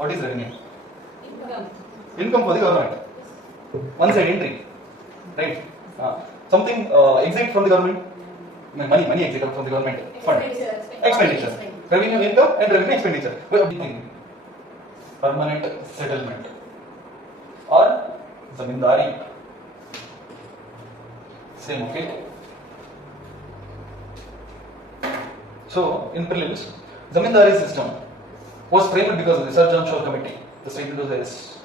What is revenue? Income. Income for the government. One side entry, right? Something exit from the government. Money exit from the government fund. Expenditure. Revenue income and revenue expenditure. Permanent settlement or zamindari. Same, okay? So, in prelims, zamindari system was framed because of the Sir John Shore Committee. The statement was this.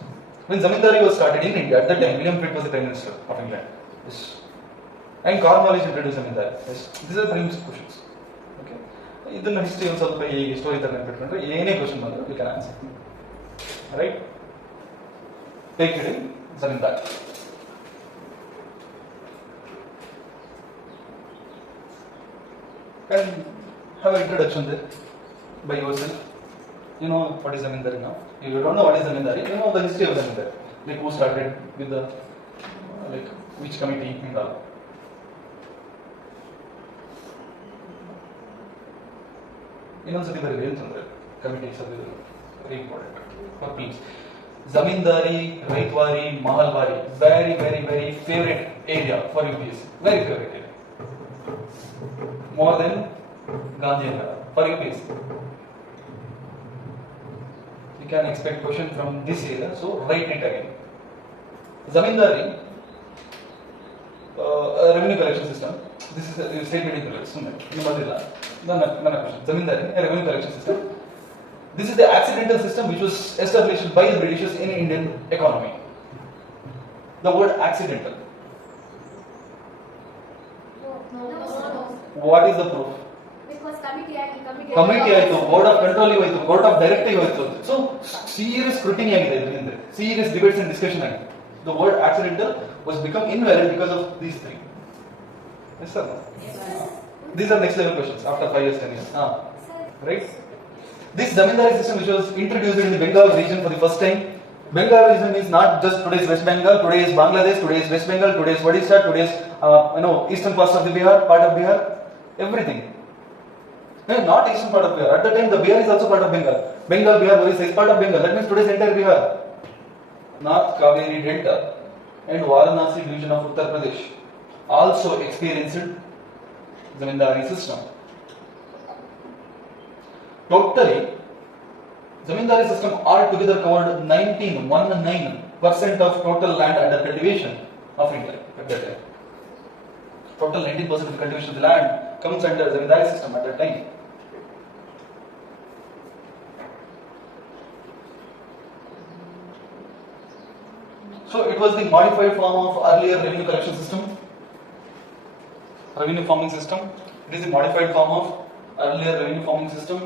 When zamindari was started in India, at that time, William Pitt was the Prime Minister of England. Yes. And Cornwallis introduced zamindari. Yes. These are prelims questions. Okay. This history also story any question you can answer. Right? Take it in zamindari. And have an introduction there by yourself. You know what is zamindari now. If you don't know what is zamindari, you know the history of zamindari. Like who started with the, like which committee and all. Innondsati barili antandre committees are very important for prelims. Zamindari, Raitwari, Mahalwari, very favorite area for UPSC. Very favorite area. More than Gandhinagar for UPSC. You can expect question from this area, so write it again. Zamindari, revenue collection system. This is a state revenue collection system. Zamindari, a revenue collection system. This is the accidental system which was established by the Britishers in Indian economy. The word accidental. No. What is the proof? Because committee ಆಯಿತು, board of control ಆಯಿತು, court of directive ಆಯಿತು. So serious scrutiny ಆಗಿದೆ ಇದರಿಂದ, serious debates and discussion ಆಗಿದೆ. The word accidental was become invalid because of these three. Yes sir. These are next level questions after 5 years, 10 years. Right? This zamindari system which was introduced in the Bengal region for the first time. Bengal region is not just today's West Bengal, today is Bangladesh, today is West Bengal, today is Odisha, today is eastern parts of the part of Bihar, everything. No, not eastern part of Bihar. At the time the Bihar is also part of Bengal. Bengal, Bihar, Odisha is part of Bengal. That means today's entire Bihar. North Kaveri Delta and Varanasi region of Uttar Pradesh also experienced zamindari system. Totally, zamindari system altogether covered 19% of total land under cultivation of India at that time. Total 19% of the cultivation of the land comes under zamindari system at that time. So it was the modified form of earlier revenue collection system. Revenue farming system. It is the modified form of earlier revenue farming system.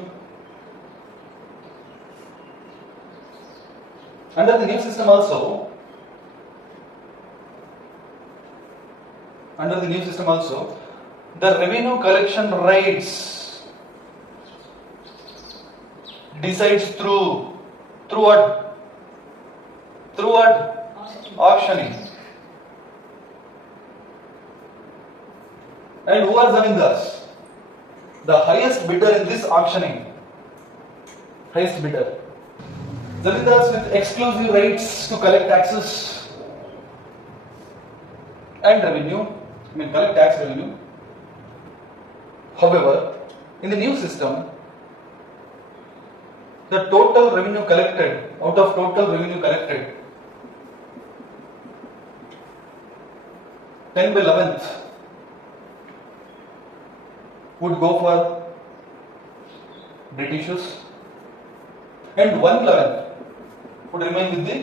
Under the new system also, the revenue collection rights decides through what? Auctioning. And who are zamindars? The highest bidder in this auctioning. Highest bidder. Zamindars with exclusive rights to collect taxes and revenue. Collect tax revenue. However, in the new system, the total revenue collected, out of total revenue collected, 10/11 would go for Britishers and 1/11 would remain with the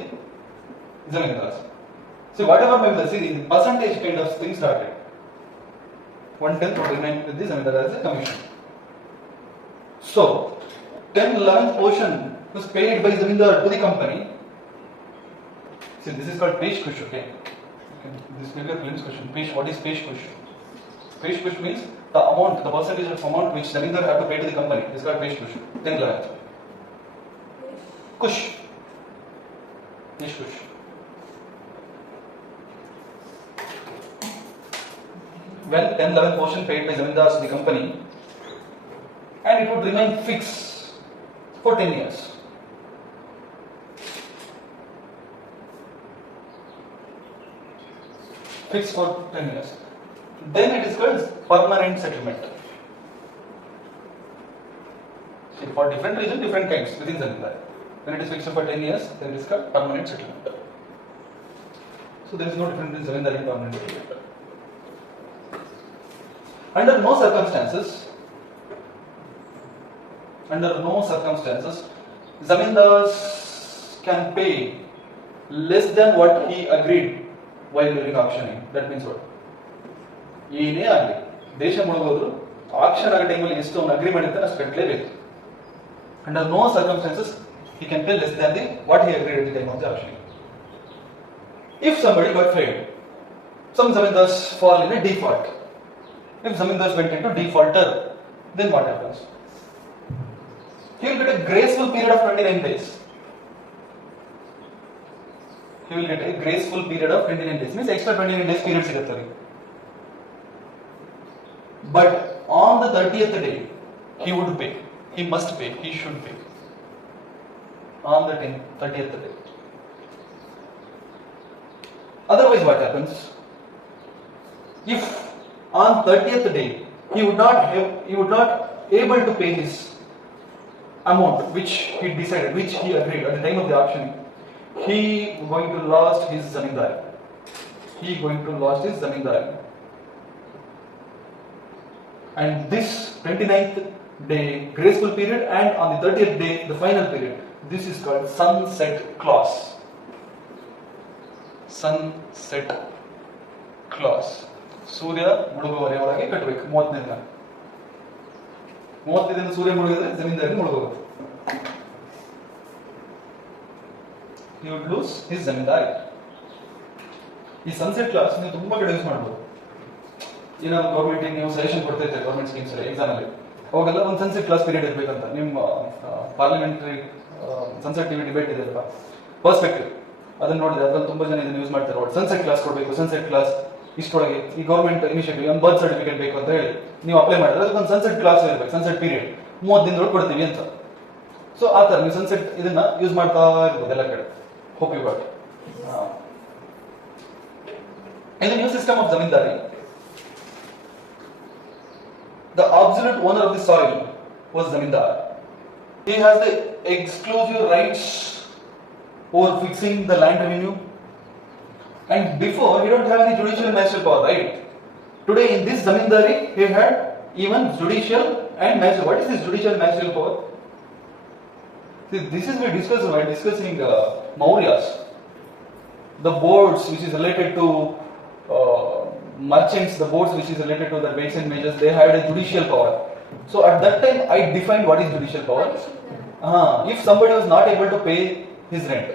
zamindars. See, whatever may be the percentage kind of thing started. 1/10 would remain with the zamindar as a commission. So, 10/11 portion was paid by zamindar to the company. See, this is called pesh kush, okay? This will be a prelims question. Pesh, what is pesh kush? Pesh kush means the amount, the percentage of amount which zamindar have to pay to the company. This is called pesh kush. 10/11. Kush. Pesh kush. When 10/11 portion paid by zamindars to the company, and it would remain fixed for 10 years. fixed for 10 years. Then it is called permanent settlement. See, for different region, different kinds within zamindari. When it is fixed for 10 years, then it is called permanent settlement. So there is no difference between zamindari and permanent settlement. Under no circumstances, zamindars can pay less than what he agreed while during auctioning. That means what? ಏನೇ ಆಗಲಿ ದೇಶ ಮುಳುಗೋದ್ರು action ಆಗೋ ಟೈಮಲ್ಲಿ ಎಷ್ಟು ಒಂದು agreement ಇರುತ್ತೆ ಅಷ್ಟು ಕಟ್ಟಲೇಬೇಕು. Under no circumstances he can pay less than what he agreed at the time of the auctioning. If somebody got failed, some zamindars fall in a default. If zamindars went into defaulter, then what happens? He will get a graceful period of 29 days. He will get a graceful period of 29 days. Means extra 29 days period sigatte. But on the 30th day, he would pay. He must pay. He should pay. On the 30th day. Otherwise, what happens? If on 30th day he would not able to pay his amount which he decided, which he agreed at the time of the auction, he going to lost his zamindari. And this 29th day graceful period and on the 30th day the final period, this is called sunset clause. Sunset clause. ಸೂರ್ಯ ಮುಳುಗುವವರೆಗೆ ಕಟ್ಟಬೇಕು 30ನೇ ದಿನ. 30ನೇ ದಿನ ಸೂರ್ಯ ಮುಳುಗಿದ್ರೆ ಜಮೀನ್ದಾರಿ ಮುಳುಗೋಗುತ್ತೆ. He would lose his zamindari. ಈ ಸನ್ಸೆಟ್ ಕ್ಲಾಸ್ ನೀವು ತುಂಬಾ ಕಡೆ ಯೂಸ್ ಮಾಡಬಹುದು. ಏನಾದ್ರು ಗೌರ್ಮೆಂಟ್ ನೀವು ಸಜೆಷನ್ ಕೊಡ್ತಾ ಇರ್ತಾರೆ ಗೌರ್ಮೆಂಟ್ ಸ್ಕೀಮ್ಸ್ ಅಲ್ಲಿ ಎಕ್ಸಾಮ್ ಅಲ್ಲಿ, ಅವಾಗೆಲ್ಲ ಒಂದು ಸನ್ಸೆಟ್ ಕ್ಲಾಸ್ ಪೀರಿಯಡ್ ಇರಬೇಕಂತ. ನಿಮ್ಮ ಪಾರ್ಲಿಮೆಂಟರಿ ಸನ್ಸೆಟ್ ಟಿವಿ ಡಿಬೇಟ್ ಇದೆ ಅಲ್ವಾ, ಪರ್ಸ್ಪೆಕ್ಟಿವ್ ಅದನ್ನ ನೋಡಿದ್ರೆ ಅದ್ರಲ್ಲಿ ತುಂಬಾ ಜನ ಇದನ್ನ ಯೂಸ್ ಮಾಡ್ತಾರೆ. ಸನ್ಸೆಟ್ ಕ್ಲಾಸ್ ಕೊಡಬೇಕು, ಸನ್ಸೆಟ್ ಕ್ಲಾಸ್ ಇಷ್ಟೊಳಗೆ ಈ ಗೌರ್ಮೆಂಟ್ ಇನಿಷಿಯೇಟಿವ್ ಒಂದು ಬರ್ತ್ ಸರ್ಟಿಫಿಕೇಟ್ ಬೇಕು ಅಂತ ಹೇಳಿ ನೀವು ಅಪ್ಲೈ ಮಾಡಿದ್ರೆ ಅದಕ್ಕೆ ಒಂದು ಸನ್ಸೆಟ್ ಕ್ಲಾಸ್ ಇರಬೇಕು, ಸನ್ಸೆಟ್ ಪೀರಿಯಡ್ 30 ದಿನದೊಳಗೆ ಕೊಡ್ತೀವಿ ಅಂತ. ಸೊ ಆ ತರ ನೀವು ಸನ್ಸೆಟ್ ಇದನ್ನ ಯೂಸ್ ಮಾಡ್ತಾ ಇರ್ಬೋದು ಎಲ್ಲ ಕಡೆ. Hope you got. In the new system of zamindari, the absolute owner of the soil was zamindar. He has the exclusive rights over fixing the land revenue. And before, he don't have any judicial master power, right? Today in this zamindari, he had even judicial and master. What is this judicial master power? See, this is we discussed while discussing Mauryas. The boards which is related to merchants, the boards which is related to the weights and measures, they had a judicial power. So at that time, I defined what is judicial power. If somebody was not able to pay his rent,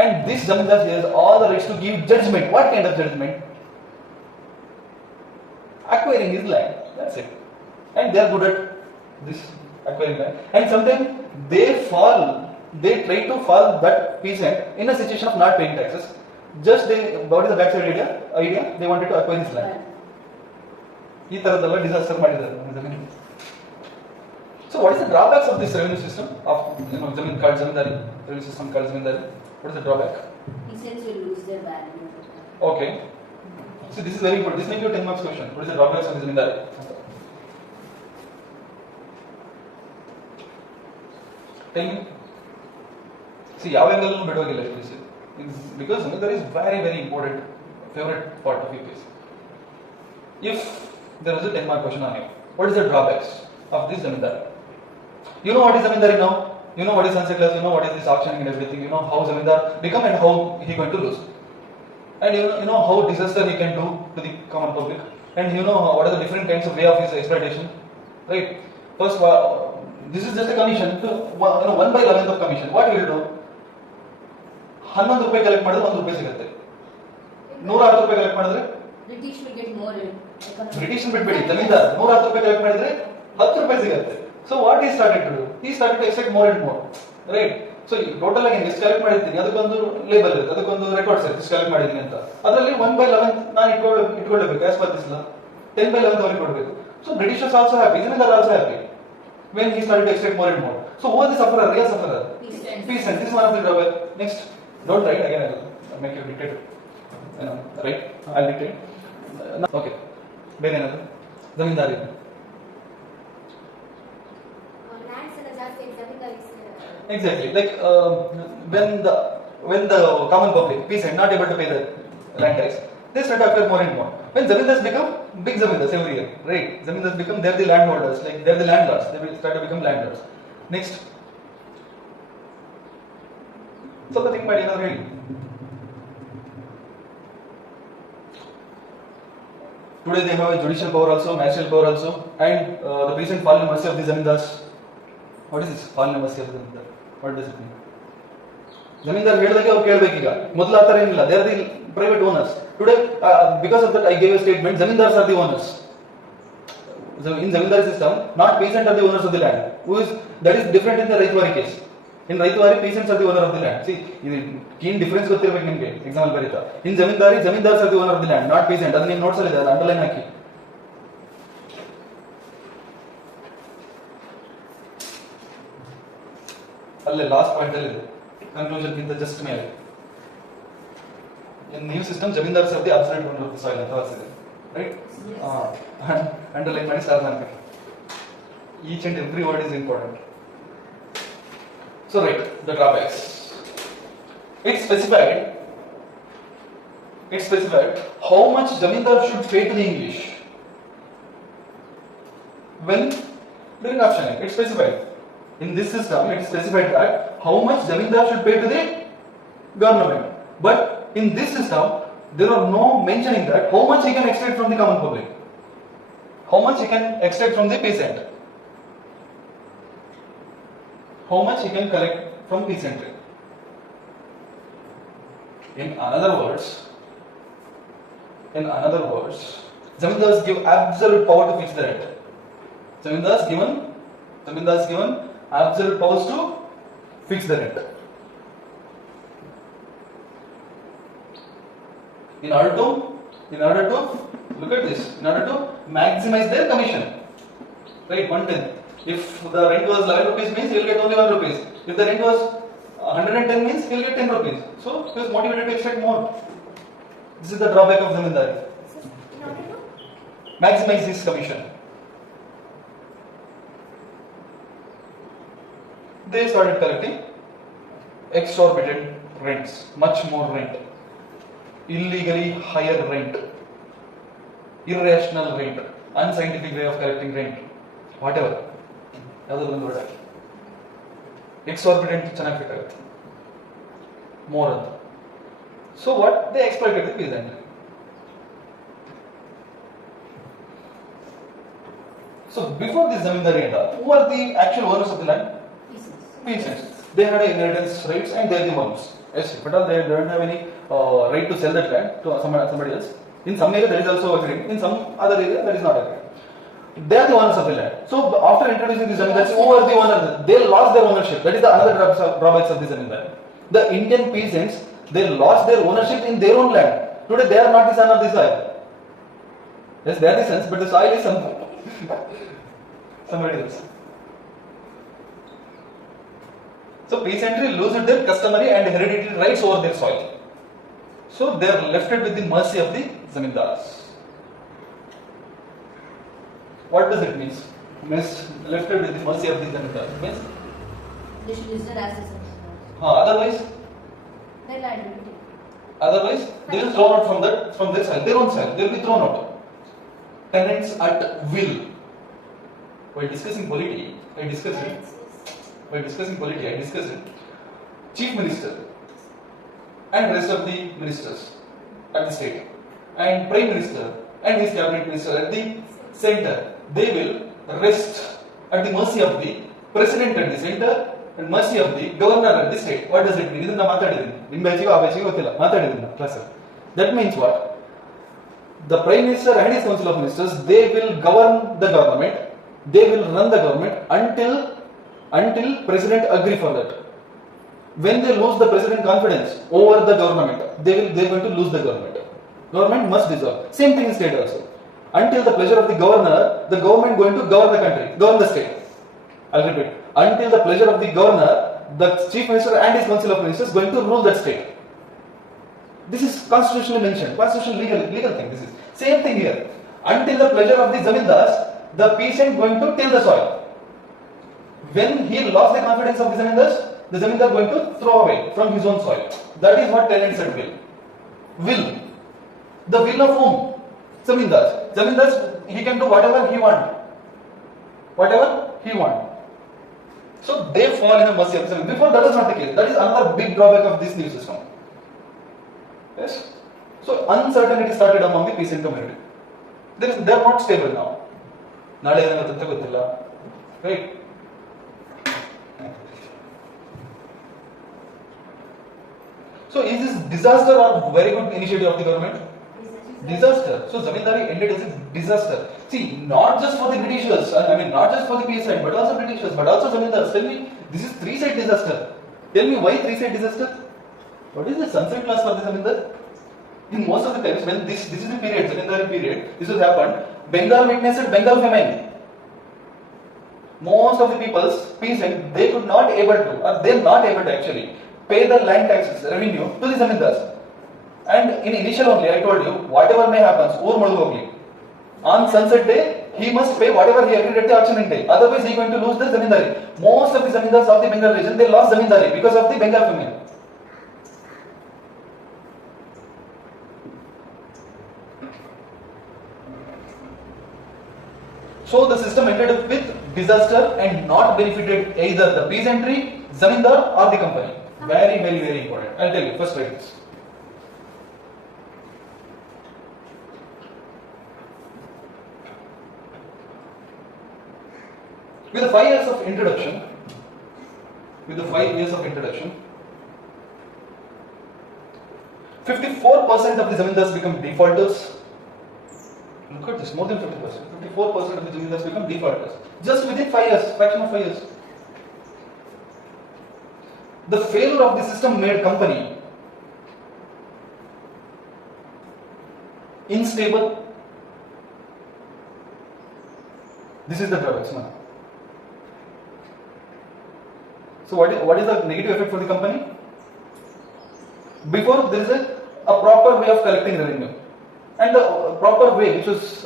and this zamindar has all the rights to give judgment. What kind of judgment? Acquiring his land. That's it. And they are good at this acquiring land. And sometimes they try to fall that peasant in a situation of not paying taxes. Just what is the backside idea? They wanted to acquire his land. ಈ ತರದೆಲ್ಲ disaster ಮಾಡಿದ್ದಾರೆ. So what is the drawbacks of this revenue system of zamindari revenue system called zamindari? What is the drawback? Peasants will lose their value. Okay. So this is very important. This may be a 10 marks question. What is the drawbacks of the zamindari? Tell me. See, ಯಾವ angle ಬಿಡೋಗಿಲ್ಲ please. Because zamindari is very very important, favorite part of your case. If there is a 10 mark question on it, what is the drawbacks of this zamindari? You know what is zamindari now? You know what is sunset clause? You know what is this auctioning and everything? You know how zamindar become and how he going to lose. And you know how disaster he can do to the common public. And you know what are the different kinds of way of his exploitation. Right? First, this is just a commission. 1/11th of commission. What he will do? 11 ರೂಪಾಯಿ collect ಮಾಡಿದ್ರೆ 1 ರೂಪಾಯಿ ಸಿಗುತ್ತೆ. 106 ರೂಪಾಯಿ collect ಮಾಡಿದ್ರೆ British will get more. British ಬಿಟ್ಬಿಡಿ, ಜಮೀನ್ದಾರ್ 106 ರೂಪಾಯಿ collect ಮಾಡಿದ್ರೆ 10 ರೂಪಾಯಿ ಸಿಗುತ್ತೆ. So what he started to do? He started to expect more and more. Right? So total ಆಗಿ ಎಷ್ಟು ಕಲೆಕ್ಟ್ ಮಾಡಿರ್ತೀನಿ ಅದಕ್ಕೊಂದು ಲೇಬಲ್ ಇರುತ್ತೆ, ಅದಕ್ಕೊಂದು ರೆಕಾರ್ಡ್ಸ್ ಇರುತ್ತೆ, ಎಷ್ಟು ಕಲೆಕ್ಟ್ ಮಾಡಿದ್ದೀನಿ ಅಂತ. ಅದರಲ್ಲಿ 1/11 ನಾನು ಇಟ್ಕೊಳ್ಳಬೇಕು ಆಸ್ ಪರ್ ದಿಸ್ ಲಾ. 10/11 ಅವರಿಗೆ ಕೊಡಬೇಕು. So Britishers also happy, Zamindar also happy when he started to expect more and more. So who was the sufferer? Real sufferer? Peasant. This is one of the drawback. Next, don't write again. I'll make you dictate. right? I'll dictate. Okay. ಬೇರೆ ಏನಾದ್ರು zamindari lands ಎಲ್ಲ ಜಾಸ್ತಿ zamindari exactly like when the common public peasant not able to pay the land tax, they start to acquire more and more. When zamindars become big zamindars every year, right? Zamindars become, they're the landholders, like they're the landlords, they will start to become landlords. Next, ಸ್ವಲ್ಪ think ಮಾಡಿ ಏನಾದ್ರು ಹೇಳಿ. Today they have a judicial power also, magistrate power also, and the peasant fall in the mercy of the zamindars. What is this? Fall in the mercy of the zamindar. What does it mean? Zamindar ಹೇಳಿದಾಗೆ ಅವ್ರು ಕೇಳಬೇಕೀಗ. ಮೊದಲು ಆ ಥರ ಏನಿಲ್ಲ. They are the private owners. Today, because of that, I gave a statement. Zamindars are the owners. So in zamindar system, not peasants are the owners of the land. That is different in the Raitwari case. In Raitwari, peasants are the owner of the land. See, keen difference ಗೊತ್ತಿರಬೇಕು ನಿಮಗೆ. Example ಬರೀತಾ. In zamindari, zamindars are the owner of the land, not peasant. ಅದನ್ನ ನೀವು notes ಅಲ್ಲಿ ಇದೆ, underline ಹಾಕಿ. ಅಲ್ಲೇ last point ಅಲ್ಲಿ ಇದೆ. ಕನ್ಕ್ಲೂಷನ್ ಗಿಂತ ಜಸ್ಟ್ ಮೇಲೆ. In new system, zamindars are the absolute owner of the soil ಅಂತ ಬರ್ಸಿದೆ. Right? Underline ಮಾಡಿ ಸ್ಟಾರ್ ಮಾಡ್ಬೇಕು. Each and every word is important. So right, the drawbacks. It specified how much zamindar should pay to the English when during auctioning. It specified in this system. It specified that how much zamindar should pay to the government. But in this system, there are no mentioning that how much he can extract from the common public, how much he can extract from the peasant, how much he can collect from peasantry. In other words, zamindars give absolute power to fix the rent. Zamindars given absolute powers to fix the rent. In order to look at this, in order to maximize their commission, right? 110. If the rent was 11 rupees, means he will get only 1 rupees. If the rent was 110, means he will get 10 rupees. So he was motivated to extract more. This is the drawback of zamindari. in order to Maximize his commission. They started collecting exorbitant rents, much more rent, illegally higher rent, irrational rent, unscientific way of collecting rent, whatever. ಯಾವುದಾದ್ರು ಒಂದು word ಹಾಕಿ. Exorbitant ಚೆನ್ನಾಗಿ fit ಆಗುತ್ತೆ. More ಅಂತ. So what they exploited the peasant. So before this zamindari and all, who are the actual owners of the land? Peasants. They had inheritance rights and they are the owners. Yes, but they don't have any right to sell that land to somebody else. In some area there is also agreement. In some other area there is not agreement. They are the owners of the land. So after introducing the zamindari, who are the owners? They lost their ownership. That is the another drawbacks of the zamindari. The Indian peasants, they lost their ownership in their own land. Today they are not the son of the soil. Yes, they are the sons, but the soil is somebody else. So peasantry loses their customary and hereditary rights over their soil. So they are left with the mercy of the zamindars. What does it mean? Means left with the mercy of the zamindars. Means They should use their assets. otherwise Their liability. they will thrown out from their soil, their own soil. They will be thrown out. Tenants at will. While discussing polity, I discussed Chief Minister and rest of the ministers at the state and Prime Minister and his cabinet minister at the center, they will rest at the mercy of the President at the center and mercy of the Governor at the state. What does it mean? Idನ್ನ ಮಾತಾಡಿದ್ದೀನಿ. ನಿಮ್ಮ ಬ್ಯಾಚಿಗೆ ಆ ಬ್ಯಾಚಿಗೆ ಗೊತ್ತಿಲ್ಲ. ಮಾತಾಡಿದ್ದೀನಿ class. That means what? The Prime Minister and his Council of Ministers, they will govern the government. They will run the government until President agree for that. When they lose the President confidence over the government, they are going to lose the government. Government must dissolve. Same thing in state also. Until the pleasure of the governor, the government going to govern the country, govern the state. I'll repeat. Until the pleasure of the governor, the Chief Minister and his Council of Ministers going to rule that state. This is constitutionally mentioned, constitutional legal thing. This is same thing here. Until the pleasure of the zamindars, the peasant going to till the soil. When he lost the confidence of the zamindar going to throw away from his own soil. That is what tenant said will. Will. The will of whom? Zamindars. Zamindars, he can do whatever he want. Whatever he want. So they fall in the mercy of the zamindar. Before that was not the case. That is another big drawback of this new system. Yes. So uncertainty started among the peasant community. They are not stable now. Nade ಏನಾಗುತ್ತೆ ಗೊತ್ತಿಲ್ಲ. Right? So is this disaster or very good initiative of the government? Disaster. So zamindari ended as a disaster. See, not just for the Britishers, I mean not just for the peasant, but also Britishers, but also zamindars. Tell me, this is three-side disaster. Tell me why three-side disaster? What is the sunset clause for the zamindar? In most of the times when this is the period, zamindari period, this has happened, Bengal witnessed Bengal famine. Most of the people's peasant, they could not able to, or they are not able to actually pay the land taxes, revenue to the zamindars. And in initial only, I told you, whatever may happen, on sunset day, he must pay whatever he agreed at the auctioning day. Otherwise, he is going to lose the zamindari. Most of the zamindars of the Bengal region, they lost zamindari because of the Bengal famine. So the system ended up with disaster and not benefited either the peasantry, zamindar or the company. Very, very, very important. I'll tell you. First, write this. With the 5 years of introduction, 54% of the zamindars become defaulters. Look at this, more than 50%. 54% of the zamindars become defaulters. Just within 5 years, fraction of 5 years. The failure of the system made company unstable. This is the drawback. So what is the negative effect for the company? Before there is a proper way of collecting revenue. And the proper way, which was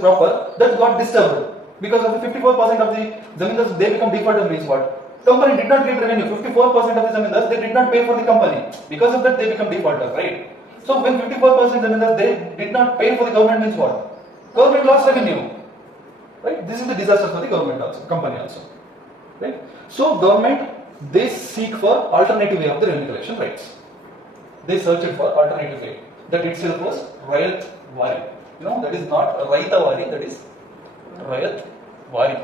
proper, that got disturbed. Because of the 54% of the zamindars, they become defaulters means what? Company did not get revenue. 54% of the zamindars, they did not pay for the company. Because of that, they become defaulters, right? So when 54% zamindars, they did not pay for the government means what? Government lost revenue. Right? This is the disaster for the government also, company also. Right? So government, they seek for alternative way of the revenue collection rights. They searched for alternative way. That itself was Rayat Wari. You know, that is not Raita Wari, that is Rayat Wari.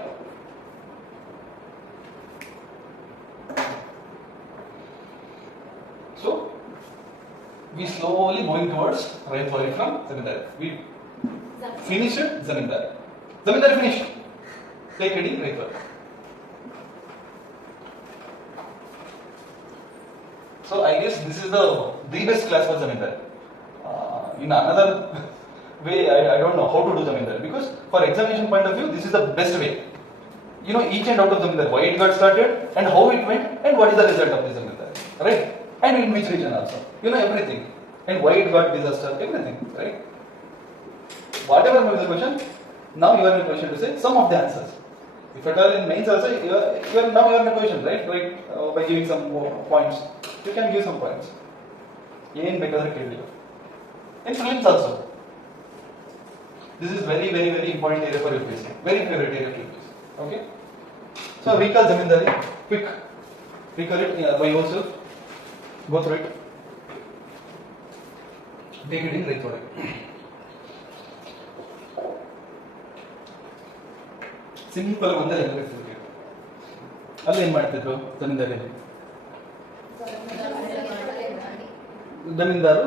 So, we slowly moving towards Rayat Wari from Zamindar. We finished Zamindar. Zamindar finished. Take heading Rayat Wari. So I guess this is the best class for zamindar. In another way, I don't know how to do zamindar, because for examination point of view, this is the best way. You know each and out of zamindar, why it got started and how it went and what is the result of the zamindar, right? And in which region also, you know everything, and why it got disaster, everything, right? Whatever may be the question, now you are in a position to say some of the answers. If at all in mains also, you are in a position, right? By giving some points. You can give some points. In prelims also. This is very, very, very important area for UPSC. Very favorite area for UPSC. Okay? So recall zamindari. Quick. Recall it by yourself. Go through it. Take it in right order. Simple one ಅಲ್ಲಿ ಏನ್ ಮಾಡ್ತಿದ್ರು ಜಮೀನ್ದಾರಿಯಲ್ಲಿ? ಜಮೀನ್ದಾರು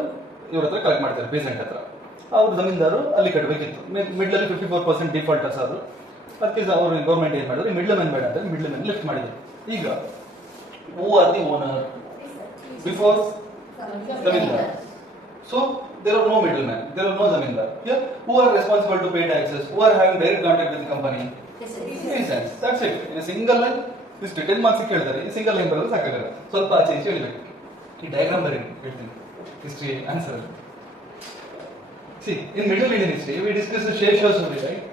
ಇವ್ರ ಹತ್ರ collect ಮಾಡ್ತಾರೆ, peasant ಹತ್ರ. ಅವ್ರು ಜಮೀನ್ದಾರು ಅಲ್ಲಿ ಕಟ್ಟಬೇಕಿತ್ತು. Middle ಅಲ್ಲಿ 54% ಡಿಫಾಲ್ಟರ್ಸ್ ಆದ್ರು. ಅದಕ್ಕೆ ಅವರು ಗೌರ್ಮೆಂಟ್ ಏನ್ ಮಾಡಿದ್ರು, ಮಿಡ್ಲ್ ಮ್ಯಾನ್ ಬೇಡ ಅಂತ ಮಿಡ್ಲ್ ಮ್ಯಾನ್ ಲಿಫ್ಟ್ ಮಾಡಿದ್ರು. ಈಗ who are the owner before zamindar. So there are no middleman, there are no zamindar. Here, who are responsible to pay taxes? Who are having direct contact with the company? Peasants. That's it. In a single line, this 10 marks ಕೇಳಿದರೆ ಈ single line ಬರೆದ್ರೆ ಸಾಕಾಗಲ್ಲ, ಸ್ವಲ್ಪ ಆಚೆ ಈಚೆ ಹೇಳಬೇಕು. ಈ diagram ಬರೀರಿ ಹೇಳ್ತೀನಿ. History answer. See, in Middle Indian history, we discussed the Sher Shah Suri, right?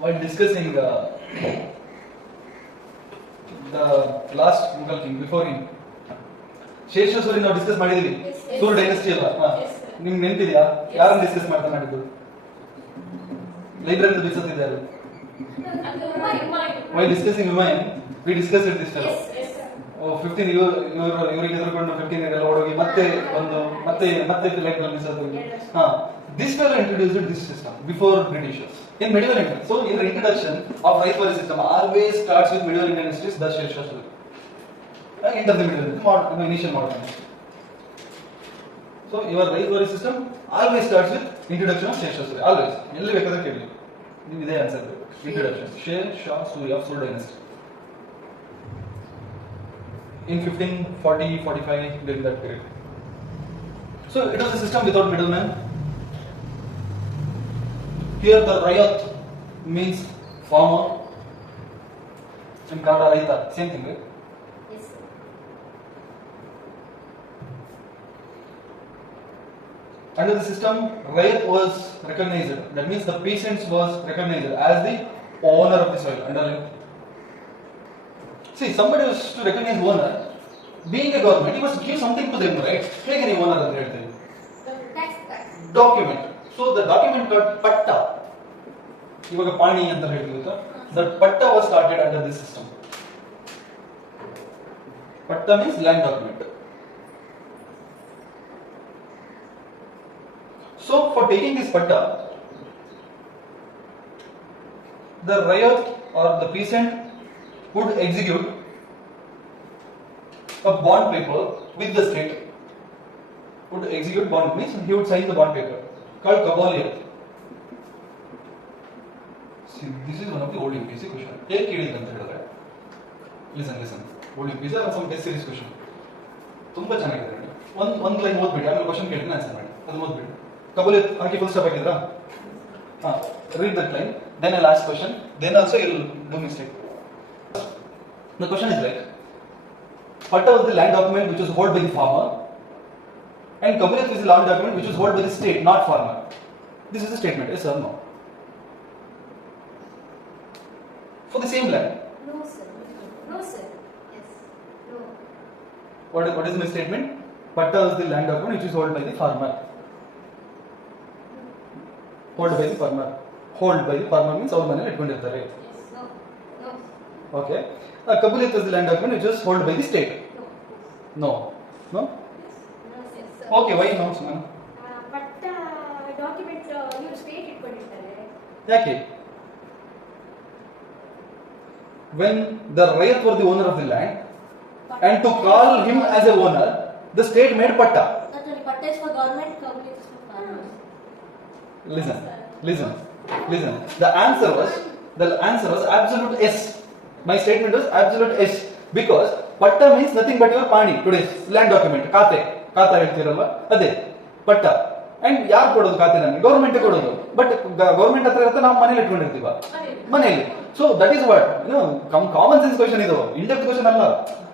While discussing the last Mughal king before him, Sher Shah Suri ನಾವು ಡಿಸ್ಕಸ್ ಮಾಡಿದೀವಿ. Yes. ಸೂರ್ ಡೈನೆಸ್ಟಿ ಅಲ್ಲ? Yes, sir. ನಿಮ್ಗೆ ನೆನಪಿದೆಯಾ? Yes. ಯಾರನ್ನ discuss ಮಾಡ್ತಾ ಮಾಡಿದ್ದು? Library ಬಿಡಿಸುತ್ತಿದ್ದಾರೆ. While discussing Humayun, we discussed this fellow. Yes, yes, sir. 15 ಇವರಿಗೆ ಎದುರುಕೊಂಡು 15 ಎಲ್ಲ ಓಡೋಗಿ ಮತ್ತೆ ಲೈಫ್ ನಲ್ಲಿ ಹೋಗಿ. This fellow introduced this system before Britishers in medieval India. So your introduction of right worry system always starts with medieval Indian history, the Sher Shah Suri. End of the medieval initial modern. So your right worry system always starts with introduction of Sher Shah Suri. Always. ಎಲ್ಲಿ ಬೇಕಾದ್ರೆ ಕೇಳಿ. ನೀವು ಇದೇ answer. Introduction. Sher Shah Suri of Sur dynasty. In 1540-45 during that period. So it was a system without middleman. Here the Rayat means farmer. In Kannada Raita, same thing, right? Yes, sir. Under the system, Rayat was recognized. That means the peasants was recognized as the owner of the soil. Underline. See, somebody was to recognize owner. Being a government, he must give something to them, right? Take any owner ಅಂತ ಹೇಳ್ತೇವೆ. Tax. Document. So the document called patta. ಇವಾಗ ಪಾಣಿ ಅಂತ ಹೇಳ್ತೀವಿ. That patta was started under this system. Patta means land document. So for taking this patta, the Rayat or the peasant would execute a bond paper with the state. Would execute bond means he would sign the bond paper called Kabaliyat. See, this is one of the old UPSC question. Take it ಅಂತ ಹೇಳಿದ್ರೆ. Listen. Old UPSC or some test series question. ತುಂಬಾ ಚೆನ್ನಾಗಿದೆ ನೋಡಿ. ಒಂದು line ಓದ್ಬಿಡಿ ಆಮೇಲೆ question ಕೇಳ್ತೀನಿ answer ಮಾಡಿ. ಅದು ಓದ್ಬಿಡಿ. Kabaliyat ಹಾಕಿ ಫುಲ್ ಸ್ಟಾಪ್ ಹಾಕಿದ್ರಾ? Read that line. Then I'll ask question. Then also you'll do mistake. The question is like, Patta was the land document which was held by the farmer, and Kabaliyat is the land document which was held by the state, not farmer. This is a statement, yes or no? For the same land. No, sir. No, sir. Yes. No. What is my statement? Patta was the land document which is held by the farmer. Hold by the farmer. Hold by the farmer means our money ಇಟ್ಕೊಂಡಿರ್ತಾರೆ. Yes. No. No. Okay. Kabaliyat was the land document which was held by the state. No. No? No, sir. Okay, why no, Suman? But document ನೀವು state ಇಟ್ಕೊಂಡಿರ್ತಾರೆ. ಯಾಕೆ? When the Rayat were the owner of the land, and to call him as a owner, the state made patta. Not only patta is for government, Kabaliyat is for farmers. Listen. The answer was absolute yes. My statement was absolute yes because patta means nothing but your pani today's land document. ಖಾತೆ ಹೇಳ್ತೀರಲ್ವಾ ಅದೇ ಪಟ್ಟ. And ಯಾರು ಕೊಡೋದು ಖಾತೆ ನಮಗೆ? Government ಕೊಡೋದು. But government ಹತ್ರ ಇರುತ್ತೆ, ನಾವು ಮನೇಲಿ ಇಟ್ಕೊಂಡಿರ್ತೀವ ಮನೆಯಲ್ಲಿ. So that is what common sense question ಇದು, ಇಂಡೆಪ್ತ್ ಕ್ವಶನ್ ಅಲ್ಲ.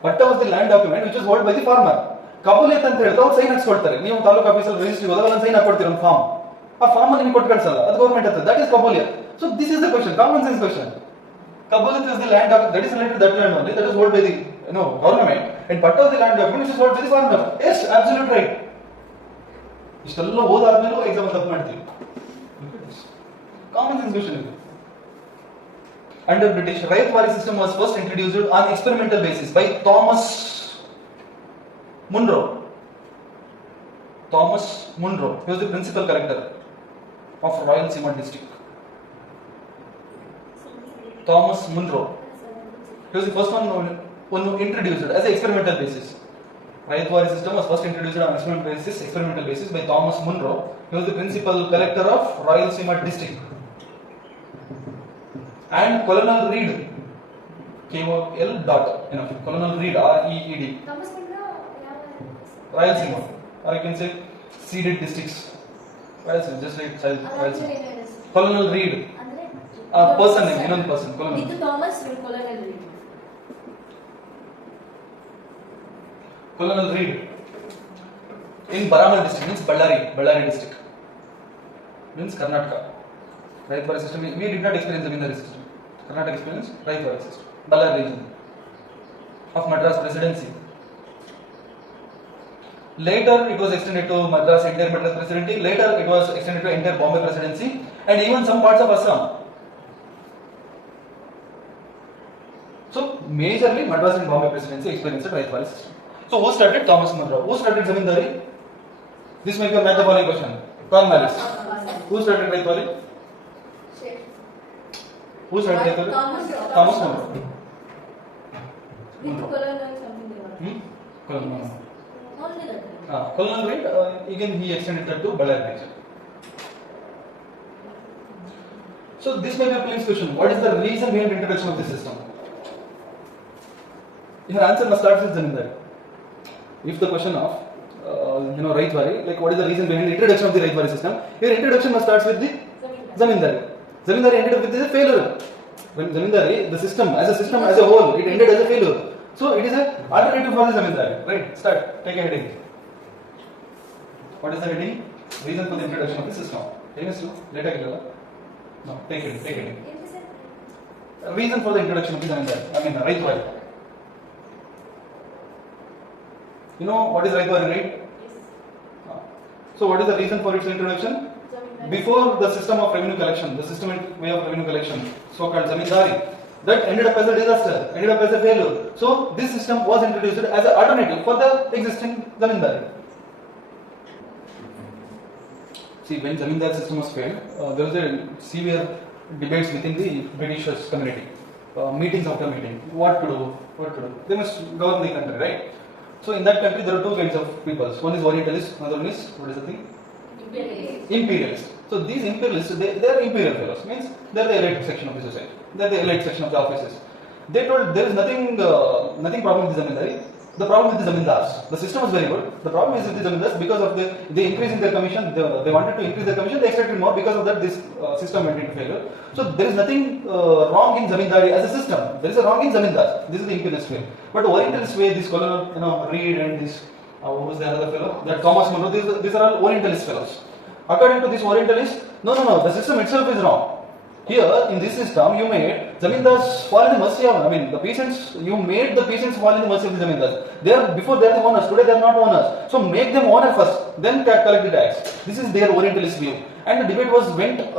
Patta was the land document which is hold by the farmer. ಕಬೂಲಿಯತ್ ಅಂತ ಹೇಳಿದ್ರೆ ಅವ್ರು ಸೈನ್ ಹಾಕ್ಸ್ಕೊಳ್ತಾರೆ. ನೀವು ತಾಲೂಕು ಆಫೀಸಲ್ಲಿ ರಿಜಿಸ್ಟ್ರಿ ಹೋದಾಗ ಒಂದು ಸೈನ್ ಹಾಕೊಡ್ತೀರ ಒಂದು ಫಾರ್ಮ್. ಆ ಫಾರ್ಮ್ ನಿಮ್ಗೆ ಕೊಟ್ಟು ಕಳ್ಸಲ್ಲ, ಅದು ಗೌರ್ಮೆಂಟ್ ಹತ್ರ. That is kabuliyat. So this is the question, common sense question. Kabaliyat is the land document that is related to that land only, that is held by the government, and Patta is the land document which is held by the farmer. Yes, absolute right. ಇಷ್ಟೆಲ್ಲ ಓದಾದ್ಮೇಲೆ exam ತಪ್ಪು ಮಾಡ್ತೀವಿ. Common sense question ಇದು. Under British, Rayatwari system was first introduced on experimental basis by Thomas Munro. He was the principal collector of Rayalaseema district. Thomas Munro. He was the first one who introduced it as an experimental basis. Rayatwari system was first introduced on experimental basis by Thomas Munro. He was the principal collector of Rayalaseema district. And Colonel Reed, K-O-L dot, Colonel Reed, R-E-E-D. Thomas Munro, Rayalaseema, or you can say ceded districts. Rayalaseema, just like Rayalaseema. Colonel Reed. Person name, ಇನ್ನೊಂದು person, Colonel. ಇದು Thomas Colonel Reed. Colonel Reed. in Baramal district, means Ballari district, means Karnataka. Raitwari system, we did not experience Zamindari system. Karnataka experienced Raitwari system, Ballari region of Madras Presidency. Later, it was extended to entire Madras Presidency. Later, it was extended to entire Bombay Presidency and even some parts of Assam. So, majorly Madras and Bombay Presidency experienced the Raitwari system. So, who started? Thomas Munro. Who started Zamindari? This may be a math following question. Cornwallis. Who started Raitwari? Who started Raitwari? Thomas Munro. With colonel and something they were. Colonel. Only that. Colonel Reid, again he extended that to Ballari region. So this may be a police question. What is the reason behind the introduction of this system? Your answer must start with Zamindari. If the question of Raitwari, like what is the reason behind the introduction of the Raitwari system? Your introduction must start with the Zamindari. Zamindari ended up with a failure. When Zamindari, the system as a whole, it ended as a failure. So it is an alternative for the Zamindari. Right? Start. Take a heading. What is the heading? Reason for the introduction of the system. No, take it. Reason for the introduction of the Zamindari. Raitwari. You know what is Raitwari, right? Yes. So what is the reason for its introduction? Before the system of revenue collection, the systematic way of revenue collection, so-called Zamindari, that ended up as a disaster, ended up as a failure. So this system was introduced as an alternative for the existing Zamindari. See, when Zamindari system was failed, there was a severe debates within the British community. Meetings after meeting, what to do. They must govern the country, right? So in that country, there are two kinds of peoples. One is Orientalist, another one is, what is the thing? Imperialist. So these imperialists, they are imperial fellows, means they are the elite section of the society. They are the elite section of the offices. They told there is nothing problem with the Zamindari. The problem with the Zamindars. The system was very good. The problem is with the Zamindars because of the increase in their commission. They wanted to increase their commission. They expected more. Because of that, this system went into failure. So there is nothing wrong in Zamindari as a system. There is a wrong in Zamindars. This is the imperialist way. But Orientalist way, this colonel, Reid and this what was the other fellow? That Thomas Munro. These are all Orientalist fellows. According to this Orientalist, no, the system itself is wrong. Here, in this system, you made Zamindars fall in the mercy of, you made the peasants fall in the mercy of the Zamindars. Before they are the owners, today they are not owners. So make them owner first, then collect the tax. This is their Orientalist view. And the debate went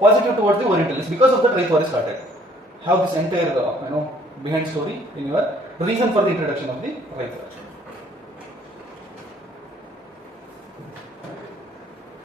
positive towards the Orientalists. Because of that, Raitwari started. Have this entire, behind story in your reason for the introduction of the Raitwari.